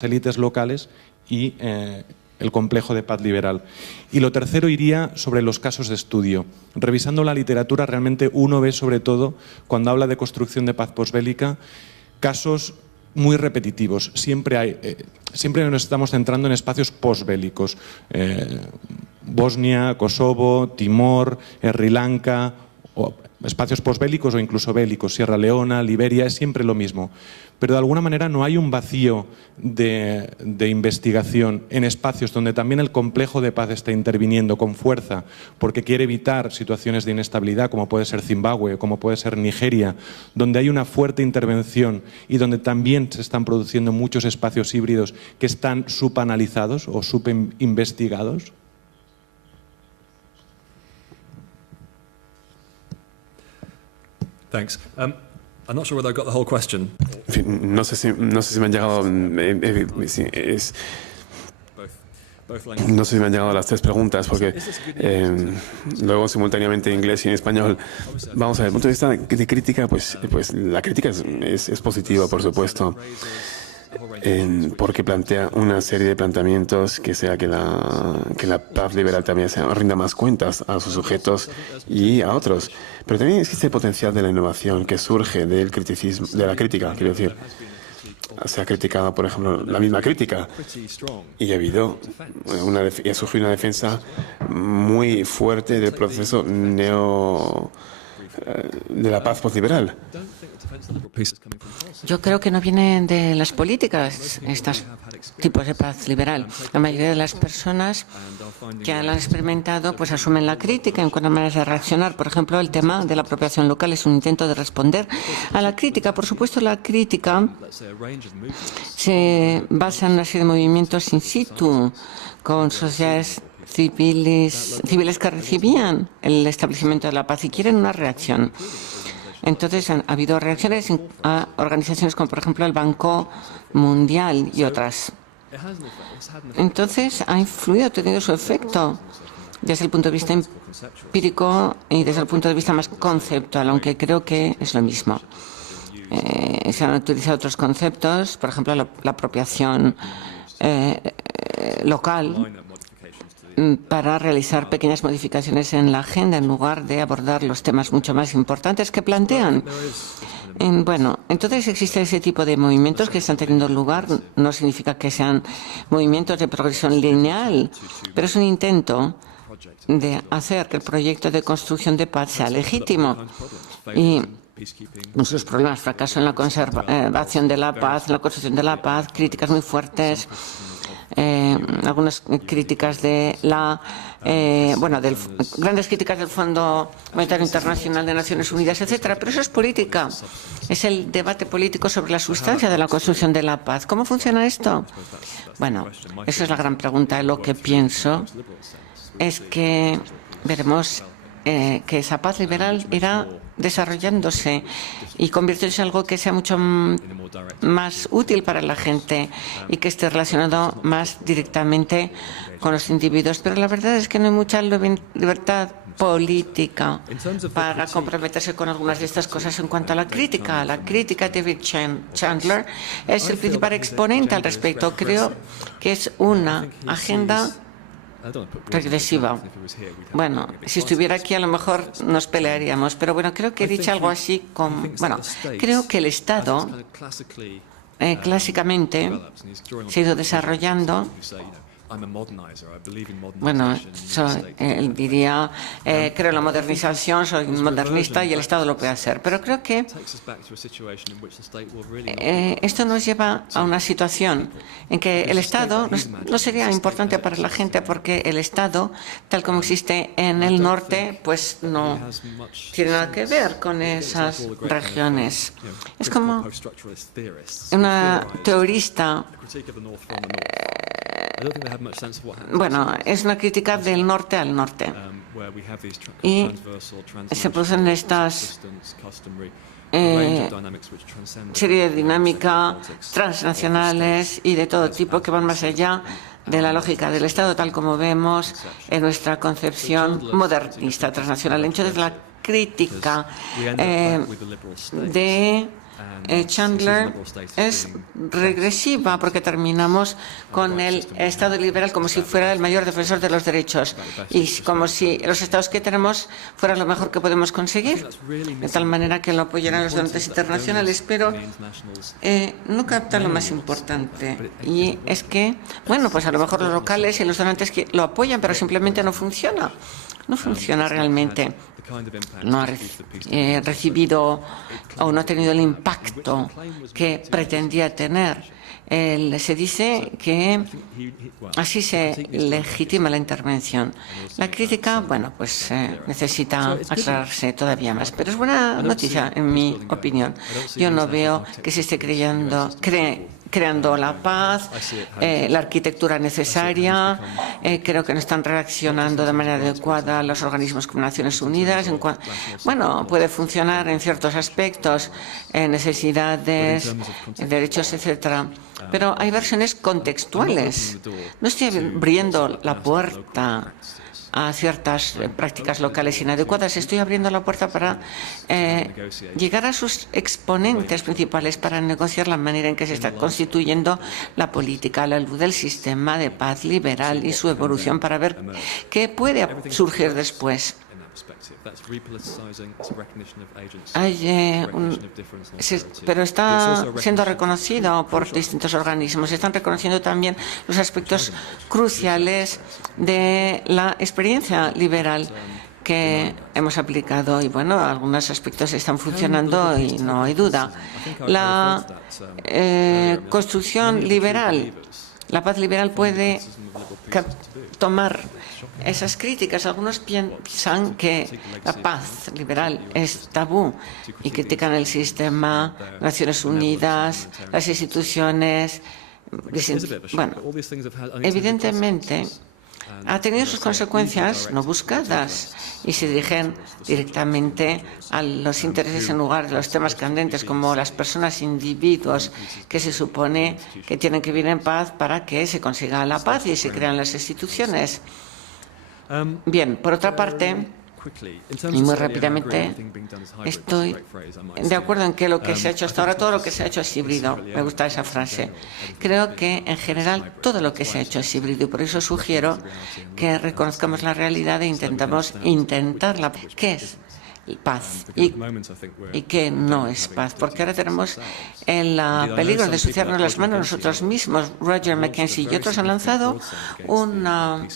élites locales y el complejo de paz liberal. Y lo tercero iría sobre los casos de estudio. Revisando la literatura, realmente uno ve sobre todo, cuando habla de construcción de paz posbélica, casos muy repetitivos. Siempre nos estamos centrando en espacios posbélicos. Bosnia, Kosovo, Timor, Sri Lanka, espacios posbélicos o incluso bélicos, Sierra Leona, Liberia, es siempre lo mismo. Pero de alguna manera no hay un vacío de investigación en espacios donde también el complejo de paz está interviniendo con fuerza porque quiere evitar situaciones de inestabilidad como puede ser Zimbabue, como puede ser Nigeria, donde hay una fuerte intervención y donde también se están produciendo muchos espacios híbridos que están subanalizados o subinvestigados. Thanks. I'm not sure whether I got the whole question. En fin, no sé si me han llegado. No sé si me han llegado las tres preguntas, porque luego simultáneamente en inglés y en español. Vamos a ver, desde el punto de vista de crítica, pues la crítica es positiva, por supuesto, porque plantea una serie de planteamientos que sea que la paz liberal también rinda más cuentas a sus sujetos y a otros. Pero también existe el potencial de la innovación que surge del criticismo, de la crítica, quiero decir. Se ha criticado, por ejemplo, la misma crítica y ha habido y ha surgido una defensa muy fuerte del proceso de la paz postliberal. Yo creo que no vienen de las políticas estos tipos de paz liberal. La mayoría de las personas que la han experimentado pues asumen la crítica en cuanto a maneras de reaccionar. Por ejemplo, el tema de la apropiación local es un intento de responder a la crítica. Por supuesto, la crítica se basa en una serie de movimientos in situ con sociedades civiles que recibían el establecimiento de la paz y quieren una reacción. Entonces, ha habido reacciones a organizaciones como, por ejemplo, el Banco Mundial y otras. Entonces, ha influido, ha tenido su efecto desde el punto de vista empírico y desde el punto de vista más conceptual, aunque creo que es lo mismo. Se han utilizado otros conceptos, por ejemplo, la apropiación local, para realizar pequeñas modificaciones en la agenda en lugar de abordar los temas mucho más importantes que plantean. Bueno, entonces existe ese tipo de movimientos que están teniendo lugar. No significa que sean movimientos de progresión lineal, pero es un intento de hacer que el proyecto de construcción de paz sea legítimo. Y muchos problemas, fracaso en la conservación de la paz, en la construcción de la paz, críticas muy fuertes. Algunas críticas grandes críticas del Fondo Monetario Internacional de Naciones Unidas, etcétera. Pero eso es política. Es el debate político sobre la sustancia de la construcción de la paz. ¿Cómo funciona esto? Bueno, esa es la gran pregunta. Lo que pienso es que veremos que esa paz liberal irá desarrollándose y convirtiéndose en algo que sea mucho más útil para la gente y que esté relacionado más directamente con los individuos. Pero la verdad es que no hay mucha libertad política para comprometerse con algunas de estas cosas. En cuanto a la crítica, David Chandler es el principal exponente al respecto. Creo que es una agenda regresiva. Bueno, si estuviera aquí a lo mejor nos pelearíamos, pero bueno, creo que he dicho algo así como... Bueno, creo que el Estado clásicamente se ha ido desarrollando. Bueno, él diría, creo en la modernización, soy modernista y el Estado lo puede hacer. Pero creo que esto nos lleva a una situación en que el Estado no sería importante para la gente porque el Estado, tal como existe en el norte, pues no tiene nada que ver con esas regiones. Es como una teorista. Bueno, es una crítica del norte al norte. Y se producen estas serie de dinámicas transnacionales y de todo tipo que van más allá de la lógica del Estado, tal como vemos en nuestra concepción modernista transnacional. Entonces, la crítica de Chandler es regresiva porque terminamos con el Estado liberal como si fuera el mayor defensor de los derechos y como si los estados que tenemos fueran lo mejor que podemos conseguir, de tal manera que lo apoyarán los donantes internacionales, pero no capta lo más importante, y es que, bueno, pues a lo mejor los locales y los donantes que lo apoyan, pero simplemente no funciona. No funciona realmente. No ha recibido o no ha tenido el impacto que pretendía tener. Se dice que así se legitima la intervención. La crítica, bueno, pues necesita aclararse todavía más, pero es buena noticia en mi opinión. Yo no veo que se esté creando la paz, la arquitectura necesaria. Creo que no están reaccionando de manera adecuada los organismos como Naciones Unidas. Bueno, puede funcionar en ciertos aspectos, necesidades, derechos, etcétera. Pero hay versiones contextuales. No estoy abriendo la puerta a ciertas prácticas locales inadecuadas. Estoy abriendo la puerta para llegar a sus exponentes principales para negociar la manera en que se está constituyendo la política a la luz del sistema de paz liberal y su evolución para ver qué puede surgir después. Pero está siendo reconocido por distintos organismos. Están reconociendo también los aspectos cruciales de la experiencia liberal que hemos aplicado, y bueno, algunos aspectos están funcionando y no hay duda. La construcción liberal, la paz liberal puede tomar esas críticas. Algunos piensan que la paz liberal es tabú y critican el sistema, Naciones Unidas, las instituciones. Bueno, evidentemente ha tenido sus consecuencias no buscadas y se dirigen directamente a los intereses en lugar de los temas candentes, como las personas, individuos que se supone que tienen que vivir en paz para que se consiga la paz y se crean las instituciones. Bien, por otra parte, y muy rápidamente, estoy de acuerdo en que lo que se ha hecho hasta ahora, todo lo que se ha hecho es híbrido. Me gusta esa frase. Creo que, en general, todo lo que se ha hecho es híbrido, y por eso sugiero que reconozcamos la realidad e intentamos intentarla. ¿Qué es paz y qué no es paz? Porque ahora tenemos el peligro de ensuciarnos las manos nosotros mismos. Roger McKenzie y otros han lanzado una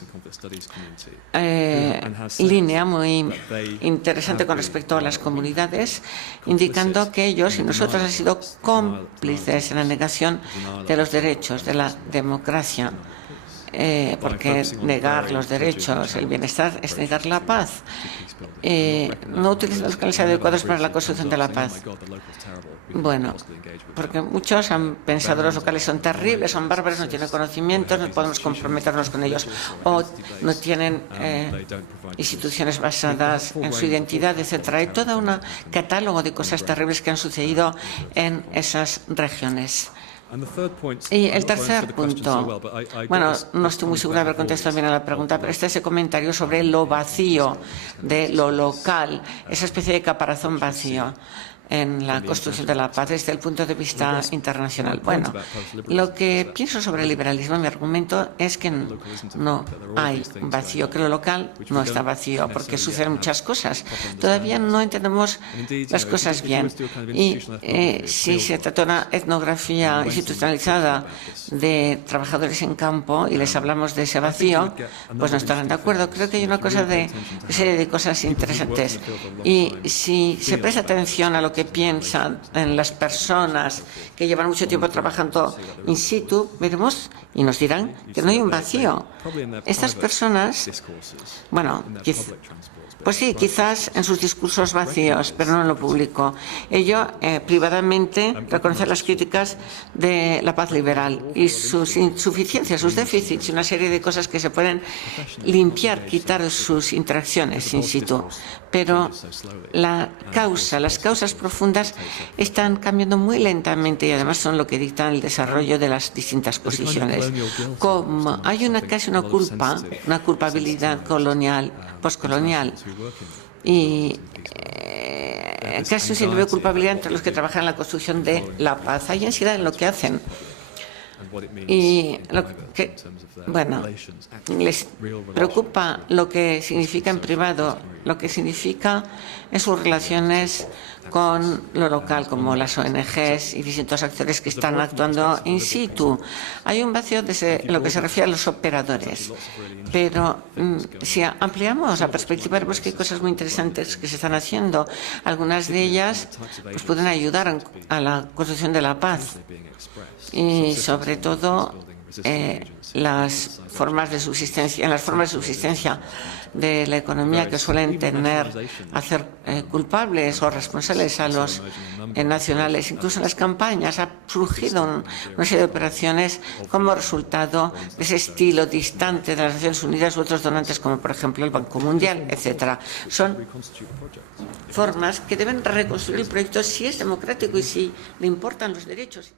línea muy interesante con respecto a las comunidades, indicando que ellos y nosotros han sido cómplices en la negación de los derechos, de la democracia. Porque negar los derechos, el bienestar, es negar la paz. No utilizan los canales adecuados para la construcción de la paz. Bueno, porque muchos han pensado los locales son terribles, son bárbaros, no tienen conocimientos, no podemos comprometernos con ellos, o no tienen instituciones basadas en su identidad, etcétera. Hay todo un catálogo de cosas terribles que han sucedido en esas regiones. Y el tercer punto, bueno, no estoy muy segura de haber contestado bien a la pregunta, pero está ese comentario sobre lo vacío de lo local, esa especie de caparazón vacío en la construcción de la paz desde el punto de vista internacional. Bueno, lo que pienso sobre el liberalismo, mi argumento es que no hay un vacío, que lo local no está vacío, porque suceden muchas cosas. Todavía no entendemos las cosas bien. Y si se trata de una etnografía institucionalizada de trabajadores en campo y les hablamos de ese vacío, pues no estarán de acuerdo. Creo que hay una serie de cosas interesantes. Y si se presta atención a lo que piensan en las personas que llevan mucho tiempo trabajando in situ, veremos y nos dirán que no hay un vacío. Estas personas, bueno, pues sí, quizás en sus discursos vacíos, pero no en lo público. Ello, privadamente, reconocer las críticas de la paz liberal y sus insuficiencias, sus déficits y una serie de cosas que se pueden limpiar, quitar sus interacciones in situ. Pero las causas profundas están cambiando muy lentamente y además son lo que dictan el desarrollo de las distintas posiciones. Como hay casi una culpabilidad colonial, postcolonial, y casi un síndrome de culpabilidad entre los que trabajan en la construcción de la paz. Hay ansiedad en lo que hacen. Y lo que, bueno, les preocupa lo que significa en privado, lo que significa en sus relaciones con lo local, como las ONGs y distintos actores que están actuando in situ. Hay un vacío desde lo que se refiere a los operadores. Pero si ampliamos la perspectiva, vemos que hay cosas muy interesantes que se están haciendo. Algunas de ellas pues, pueden ayudar a la construcción de la paz. Y sobre todo las formas de subsistencia, en las formas de subsistencia de la economía que suelen hacer culpables o responsables a los nacionales. Incluso en las campañas ha surgido una serie de operaciones como resultado de ese estilo distante de las Naciones Unidas u otros donantes, como por ejemplo el Banco Mundial, etcétera. Son formas que deben reconstruir el proyecto si es democrático y si le importan los derechos.